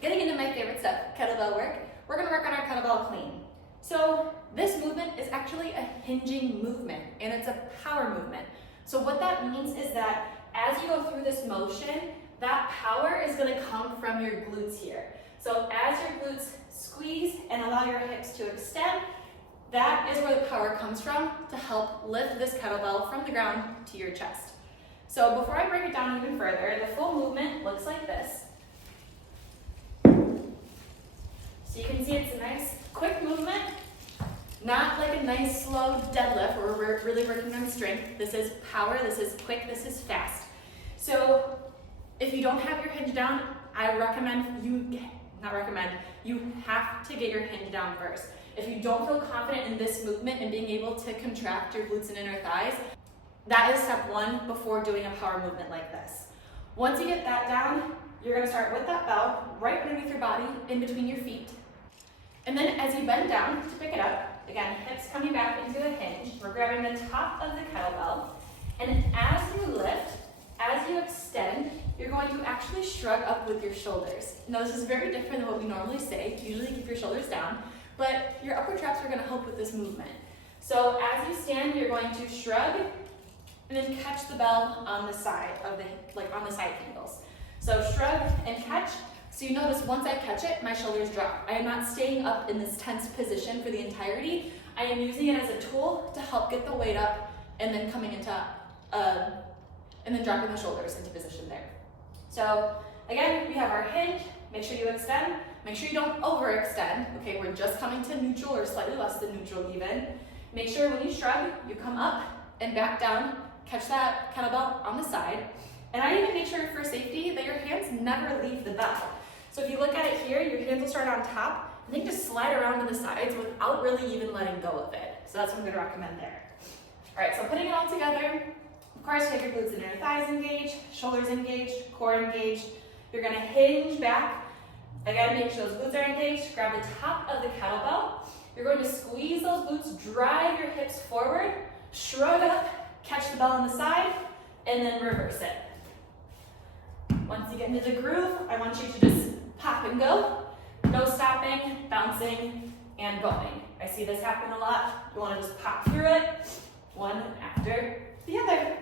getting into my favorite stuff, kettlebell work, we're gonna work on our kettlebell clean. So this movement is actually a hinging movement, and it's a power movement. So what that means is that as you go through this motion, that power is gonna come from your glutes here. So as your glutes squeeze and allow your hips to extend, that is where the power comes from to help lift this kettlebell from the ground to your chest. So before I break it down even further, the full movement looks like this. So you can see it's a nice quick movement, not like a nice slow deadlift where we're really working on strength. This is power, this is quick, this is fast. So if you don't have your hinge down, you have to get your hinge down first. If you don't feel confident in this movement and being able to contract your glutes and inner thighs, that is step one before doing a power movement like this. Once you get that down, you're gonna start with that bell right underneath your body, in between your feet. And then as you bend down to pick it up, again, hips coming back into a hinge, we're grabbing the top of the kettlebell, and as you lift, as you extend, you're going to actually shrug up with your shoulders. Now this is very different than what we normally say. Usually keep your shoulders down, but your upper traps are gonna help with this movement. So as you stand, you're going to shrug and then catch the bell on the side of on the side handles. So shrug and catch. So you notice once I catch it, my shoulders drop. I am not staying up in this tense position for the entirety. I am using it as a tool to help get the weight up and then coming into, and then dropping the shoulders into position there. So again, we have our hinge. Make sure you extend. Make sure you don't overextend. Okay, we're just coming to neutral or slightly less than neutral even. Make sure when you shrug, you come up and back down, catch that kettlebell on the side. And I even make sure for safety that your hands never leave the bell. So if you look at it here, your hands will start on top and they can just slide around to the sides without really even letting go of it. So that's what I'm gonna recommend there. All right, so putting it all together, of course, you have your glutes and inner thighs engaged, shoulders engaged, core engaged. You're gonna hinge back. Again, make sure those glutes are engaged. Grab the top of the kettlebell. You're going to squeeze those glutes, drive your hips forward, shrug up, catch the bell on the side, and then reverse it. Once you get into the groove, I want you to just pop and go. No stopping, bouncing, and going. I see this happen a lot. You want to just pop through it, one after the other.